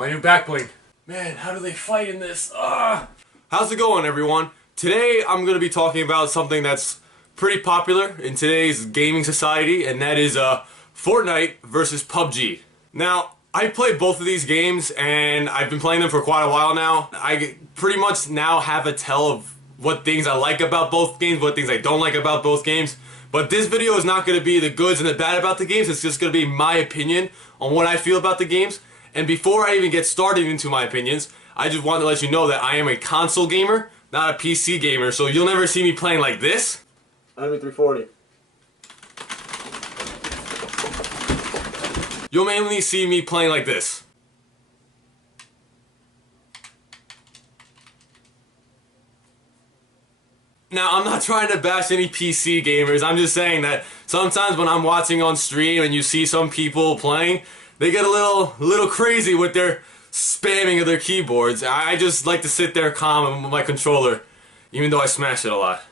My new back bling. Man, how do they fight in this? How's it going, everyone? Today I'm going to be talking about something that's pretty popular in today's gaming society, and that is Fortnite versus PUBG. Now, I play both of these games, and I've been playing them for quite a while now. I pretty much now have a tell of what things I like about both games, what things I don't like about both games. But this video is not going to be the goods and the bad about the games. It's just going to be my opinion on what I feel about the games. And before I even get started into my opinions, I just want to let you know that I am a console gamer, not a PC gamer. So you'll never see me playing like this. Enemy 340. You'll mainly see me playing like this. Now, I'm not trying to bash any PC gamers. I'm just saying that sometimes when I'm watching on stream and you see some people playing, they get a little crazy with their spamming of their keyboards. I just like to sit there calm with my controller, even though I smash it a lot.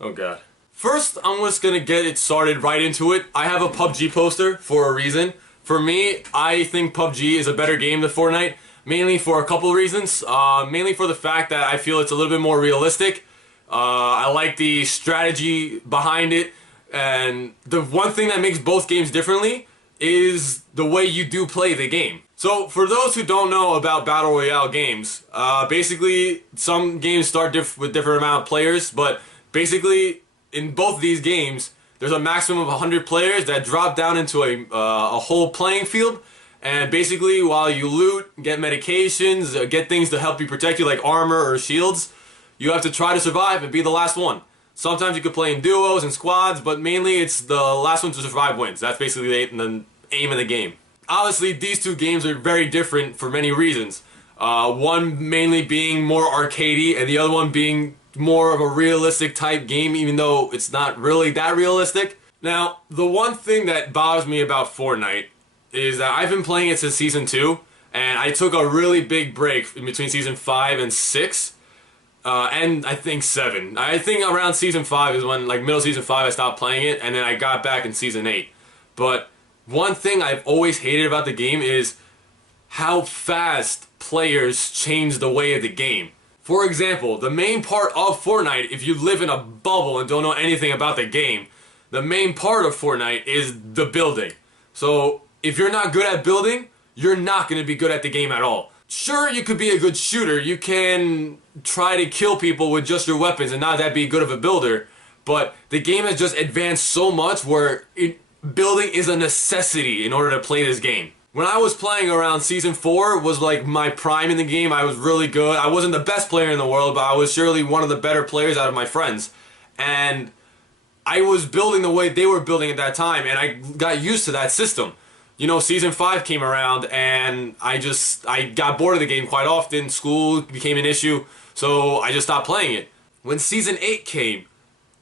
Oh god. First, I'm just gonna get it started right into it. I have a PUBG poster for a reason. For me, I think PUBG is a better game than Fortnite, mainly for a couple of reasons. Mainly for the fact that I feel it's a little bit more realistic. I like the strategy behind it, and the one thing that makes both games differently is the way you do play the game. So for those who don't know about Battle Royale games, basically some games start with different amount of players, but basically in both of these games there's a maximum of 100 players that drop down into a whole playing field, and basically while you loot, get medications, get things to help you protect you like armor or shields, you have to try to survive and be the last one. Sometimes you could play in duos and squads, but mainly it's the last one to survive wins. That's basically the aim of the game. Obviously, these two games are very different for many reasons. One mainly being more arcadey, and the other one being more of a realistic type game, even though it's not really that realistic. Now, the one thing that bothers me about Fortnite is that I've been playing it since Season 2, and I took a really big break in between Season 5 and 6. And I think 7. I think around Season 5 is when, like, middle Season 5 I stopped playing it, and then I got back in Season 8. But one thing I've always hated about the game is how fast players change the way of the game. For example, the main part of Fortnite, if you live in a bubble and don't know anything about the game, the main part of Fortnite is the building. So if you're not good at building, you're not going to be good at the game at all. Sure, you could be a good shooter, you can try to kill people with just your weapons and not that be good of a builder, but the game has just advanced so much where building is a necessity in order to play this game. When I was playing around Season 4 was like my prime in the game. I was really good. I wasn't the best player in the world, but I was surely one of the better players out of my friends. And I was building the way they were building at that time, and I got used to that system. You know, Season 5 came around, and I got bored of the game quite often. School became an issue, so I just stopped playing it. When Season 8 came,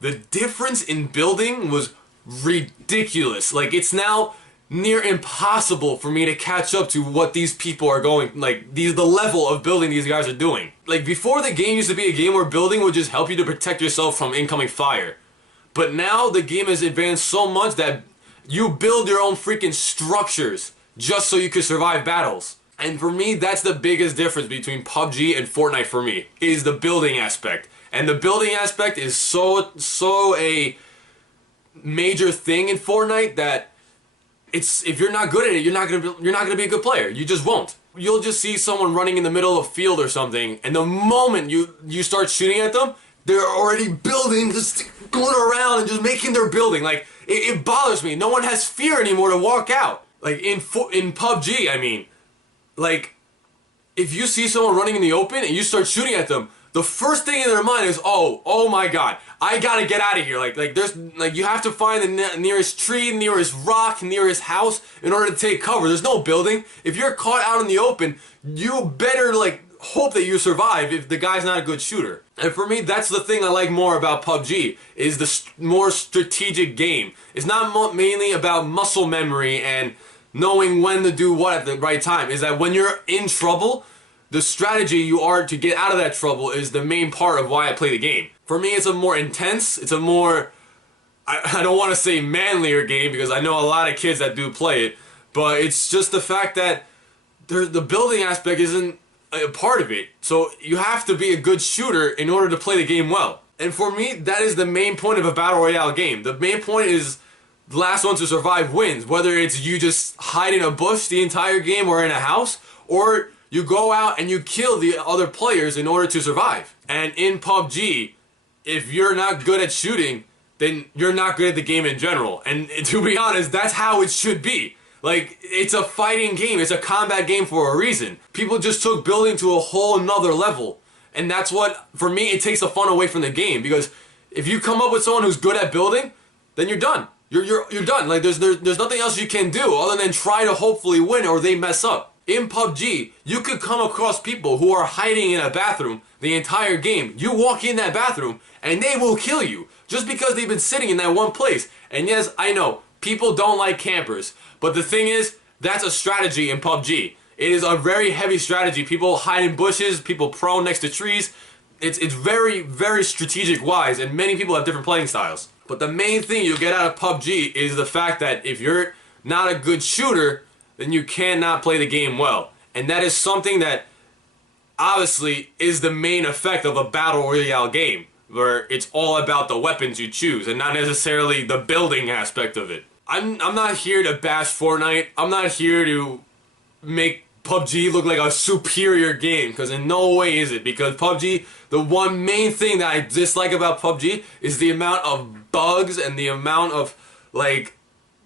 the difference in building was ridiculous. Like, it's now near impossible for me to catch up to what these people are going, like, the level of building these guys are doing. Like, before the game used to be a game where building would just help you to protect yourself from incoming fire. But now the game has advanced so much that you build your own freaking structures just so you can survive battles. And for me, that's the biggest difference between PUBG and Fortnite for me, is the building aspect. And the building aspect is so a major thing in Fortnite that if you're not good at it, you're not gonna be a good player. You just won't. You'll just see someone running in the middle of a field or something, and the moment you start shooting at them, they're already building, just going around and just making their building. Like, it bothers me. No one has fear anymore to walk out. Like, in PUBG, I mean. Like, if you see someone running in the open and you start shooting at them, the first thing in their mind is, oh my god, I gotta get out of here. Like you have to find the nearest tree, nearest rock, nearest house in order to take cover. There's no building. If you're caught out in the open, you better, like, hope that you survive if the guy's not a good shooter. And for me, that's the thing I like more about PUBG, is the more strategic game. It's not mainly about muscle memory and knowing when to do what at the right time. Is that when you're in trouble, the strategy you are to get out of that trouble is the main part of why I play the game. For me, it's a more intense, it's a more, I don't want to say manlier game, because I know a lot of kids that do play it, but it's just the fact that the building aspect isn't a part of it. So you have to be a good shooter in order to play the game well. And for me, that is the main point of a battle royale game. The main point is the last one to survive wins. Whether it's you just hide in a bush the entire game or in a house, or you go out and you kill the other players in order to survive. And in PUBG, if you're not good at shooting, then you're not good at the game in general. And to be honest, that's how it should be. Like, it's a fighting game. It's a combat game for a reason. People just took building to a whole nother level. And that's what, for me, it takes the fun away from the game. Because if you come up with someone who's good at building, then you're done. You're done. Like, there's nothing else you can do other than try to hopefully win or they mess up. In PUBG, you could come across people who are hiding in a bathroom the entire game. You walk in that bathroom and they will kill you just because they've been sitting in that one place. And yes, I know, people don't like campers. But the thing is, that's a strategy in PUBG. It is a very heavy strategy. People hide in bushes, people prone next to trees. It's very, very strategic wise, and many people have different playing styles. But the main thing you get out of PUBG is the fact that if you're not a good shooter, then you cannot play the game well. And that is something that obviously is the main effect of a battle royale game, where it's all about the weapons you choose and not necessarily the building aspect of it. I'm not here to bash Fortnite. I'm not here to make PUBG look like a superior game, because in no way is it. Because PUBG, the one main thing that I dislike about PUBG is the amount of bugs and the amount of, like,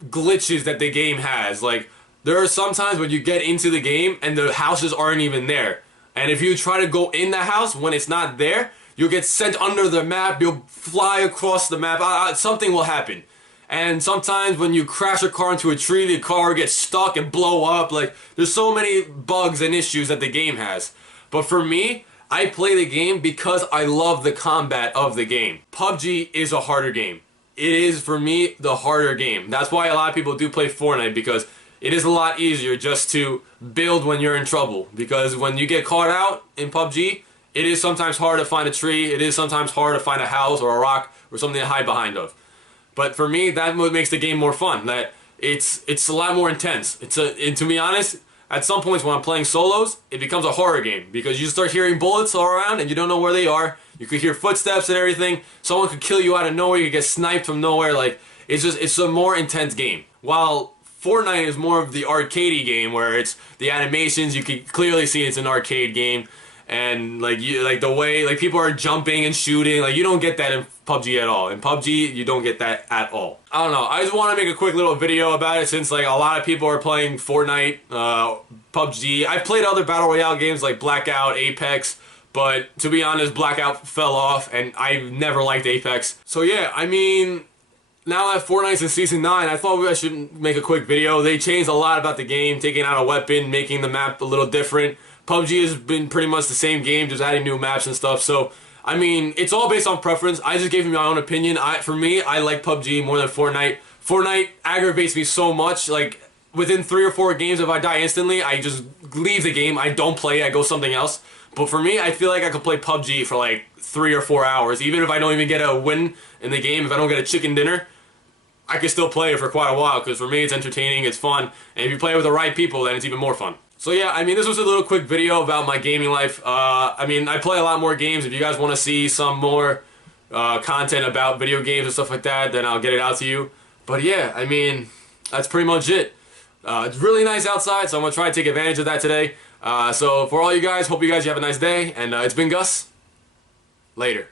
glitches that the game has. Like, there are some times when you get into the game and the houses aren't even there. And if you try to go in the house when it's not there, you'll get sent under the map, you'll fly across the map, something will happen. And sometimes when you crash a car into a tree, the car gets stuck and blow up. Like, there's so many bugs and issues that the game has. But for me, I play the game because I love the combat of the game. PUBG is a harder game. It is, for me, the harder game. That's why a lot of people do play Fortnite, because it is a lot easier just to build when you're in trouble. Because when you get caught out in PUBG, it is sometimes hard to find a tree, it is sometimes hard to find a house or a rock or something to hide behind of. But for me, that's what makes the game more fun. That it's a lot more intense. And to be honest, at some points when I'm playing solos, it becomes a horror game, because you start hearing bullets all around and you don't know where they are. You could hear footsteps and everything. Someone could kill you out of nowhere. You could get sniped from nowhere. Like, it's a more intense game. While Fortnite is more of the arcadey game, where it's the animations, you can clearly see it's an arcade game. And like the way like people are jumping and shooting, like you don't get that in PUBG at all. In PUBG, you don't get that at all. I don't know. I just want to make a quick little video about it, since like a lot of people are playing Fortnite, PUBG. I've played other battle royale games like Blackout, Apex, but to be honest, Blackout fell off, and I never liked Apex. So yeah, I mean, now that Fortnite's in Season 9, I thought I should make a quick video. They changed a lot about the game, taking out a weapon, making the map a little different. PUBG has been pretty much the same game, just adding new maps and stuff. So, I mean, it's all based on preference. I just gave you my own opinion. For me, I like PUBG more than Fortnite. Fortnite aggravates me so much. Like, within 3 or 4 games, if I die instantly, I just leave the game. I don't play. I go something else. But for me, I feel like I could play PUBG for like 3 or 4 hours. Even if I don't even get a win in the game, if I don't get a chicken dinner, I can still play it for quite a while, because for me, it's entertaining, it's fun. And if you play with the right people, then it's even more fun. So yeah, I mean, this was a little quick video about my gaming life. I mean, I play a lot more games. If you guys want to see some more content about video games and stuff like that, then I'll get it out to you. But yeah, I mean, that's pretty much it. It's really nice outside, so I'm going to try to take advantage of that today. So for all you guys, hope you guys have a nice day. And it's been Gus. Later.